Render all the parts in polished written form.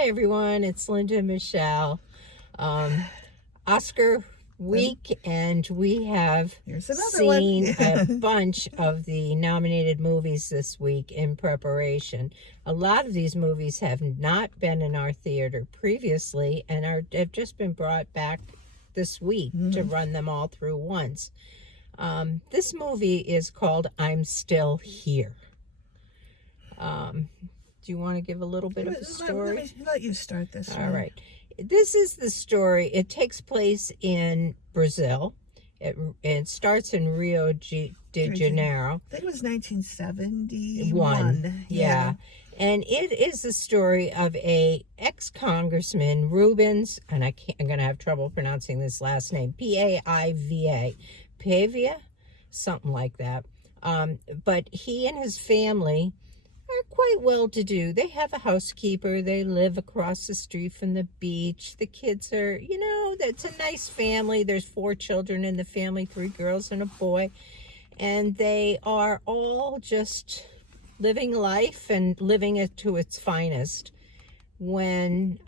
Hi, everyone. It's Linda Michelle. Oscar week, and we have seen a bunch of the nominated movies this week in preparation. A lot of these movies have not been in our theater previously and have just been brought back this week to run them all through once. This movie is called I'm Still Here. Do you want to give a little bit of the story? Let you start this one. All right. This is the story. It takes place in Brazil. It starts in Rio de Janeiro. I think it was 1971. Yeah. And it is the story of a ex-congressman, Rubens, and I'm going to have trouble pronouncing this last name, Paiva, something like that. But he and his family are quite well-to-do. They have a housekeeper. They live across the street from the beach. The kids are, it's a nice family. There's 4 children in the family, 3 girls and a boy. And they are all just living life and living it to its finest when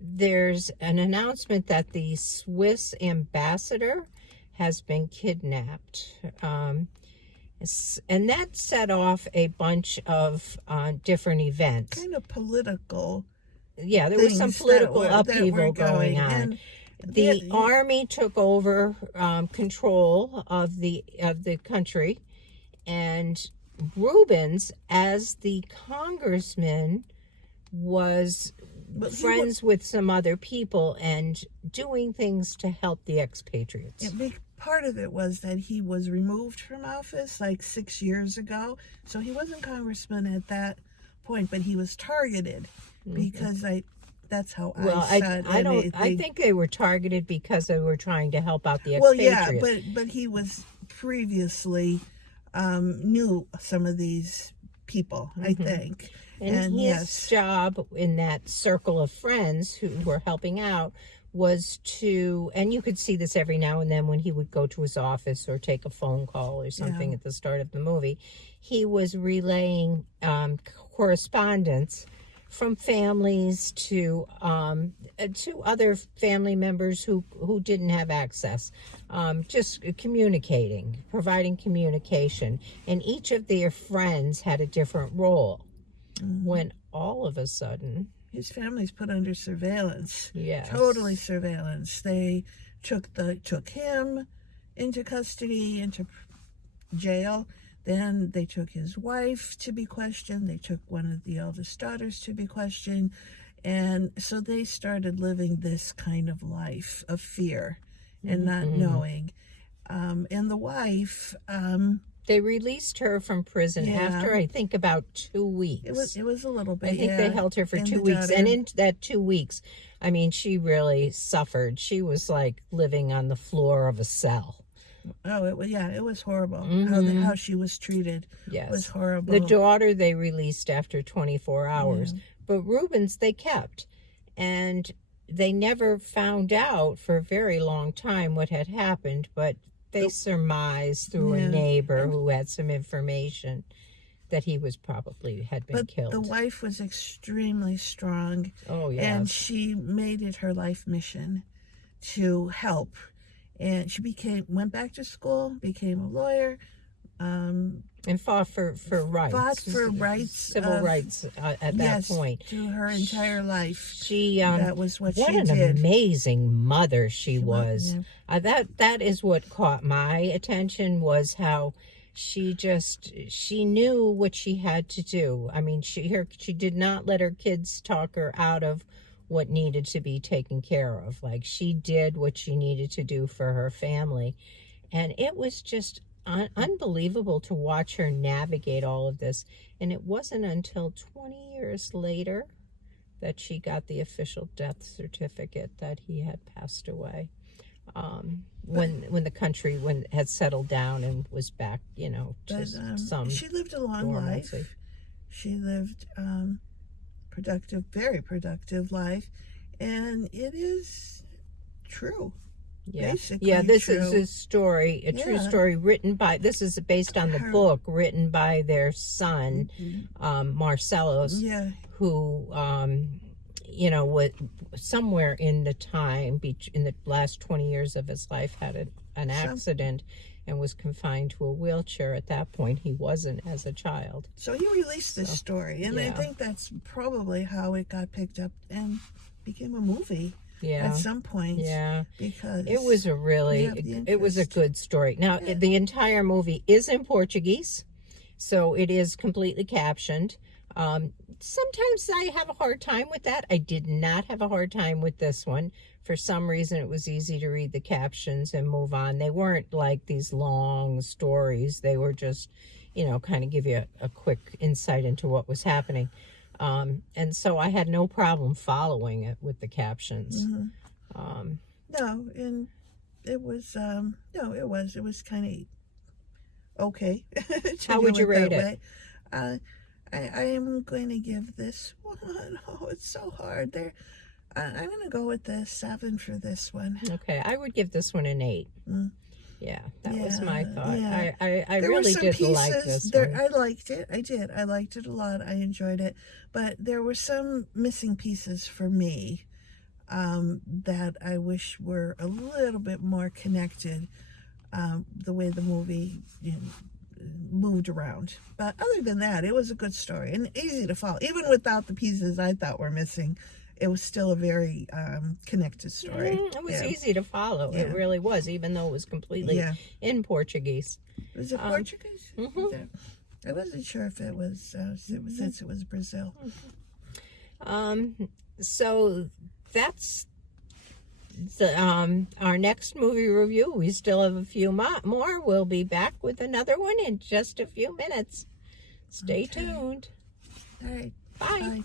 there's an announcement that the Swiss ambassador has been kidnapped. And that set off a bunch of different events. Kind of political. Yeah, there was some political upheaval going on. The army took over control of the country, and Rubens, as the congressman, was friends with some other people and doing things to help the expatriates. Part of it was that he was removed from office like 6 years ago, so he wasn't congressman at that point, but he was targeted because that's how I said. I think they were targeted because they were trying to help out the expatriates. Well, yeah, but he was previously knew some of these people, I think. And his job in that circle of friends who were helping out was to, and you could see this every now and then when he would go to his office or take a phone call or something at the start of the movie, he was relaying correspondence from families to other family members who didn't have access, just communicating, providing communication. And each of their friends had a different role. When all of a sudden, his family's put under surveillance. Yes. Totally surveillance. They took him into custody, into jail. Then they took his wife to be questioned. They took one of the eldest daughters to be questioned. And so they started living this kind of life of fear and not knowing. And the wife... they released her from prison after, I think, about 2 weeks. It was a little bit, I think they held her for 2 weeks. And in that 2 weeks, I mean, she really suffered. She was like living on the floor of a cell. Oh, it was horrible. How she was treated was horrible. The daughter they released after 24 hours. But Rubens, they kept. And they never found out for a very long time what had happened, but they surmised through a neighbor who had some information that he was had been killed. The wife was extremely strong. Oh, yeah. And she made it her life mission to help. And she went back to school, became a lawyer. And fought for rights. Civil rights at that point. To her entire life. That was what she did. What an amazing mother she was. Yeah. That is what caught my attention, was how she knew what she had to do. I mean, she did not let her kids talk her out of what needed to be taken care of. Like, she did what she needed to do for her family. And it was just unbelievable to watch her navigate all of this. And it wasn't until 20 years later that she got the official death certificate that he had passed away. When the country had settled down and was back, to some she lived a long life. She lived very productive life, and it is true. Yeah. basically Yeah, this true. is a story, a true Yeah. story written by, this is based on the Her- book written by their son, Marcellus, Yeah. who, you know, was somewhere in the time, in the last 20 years of his life, had an accident and was confined to a wheelchair. At that point, he wasn't as a child. So he released this story, and I yeah. think that's probably how it got picked up and became a movie Yeah. at some point. Yeah. Because it was a really, it was a good story. Now, the entire movie is in Portuguese, so it is completely captioned. Sometimes I have a hard time with that. I did not have a hard time with this one. For some reason, it was easy to read the captions and move on. They weren't like these long stories. They were just, you know, kind of give you a quick insight into what was happening. And so I had no problem following it with the captions. No, and it was, no, it was kind of okay. How would you rate it? I am going to give this one, oh, it's so hard. I'm going to go with the 7 for this one. Okay, I would give this one an 8. Yeah, that was my thought. Yeah. I really did like this one. I liked it. I did. I liked it a lot. I enjoyed it. But there were some missing pieces for me that I wish were a little bit more connected, the way the movie moved around. But other than that, it was a good story and easy to follow. Even without the pieces I thought were missing, it was still a very connected story. It was easy to follow. It really was, even though it was completely in Portuguese. Was it Portuguese? I wasn't sure if it was, since it was Brazil. So that's our next movie review. We still have a few more. We'll be back with another one in just a few minutes. Stay tuned. All right. Bye. Bye.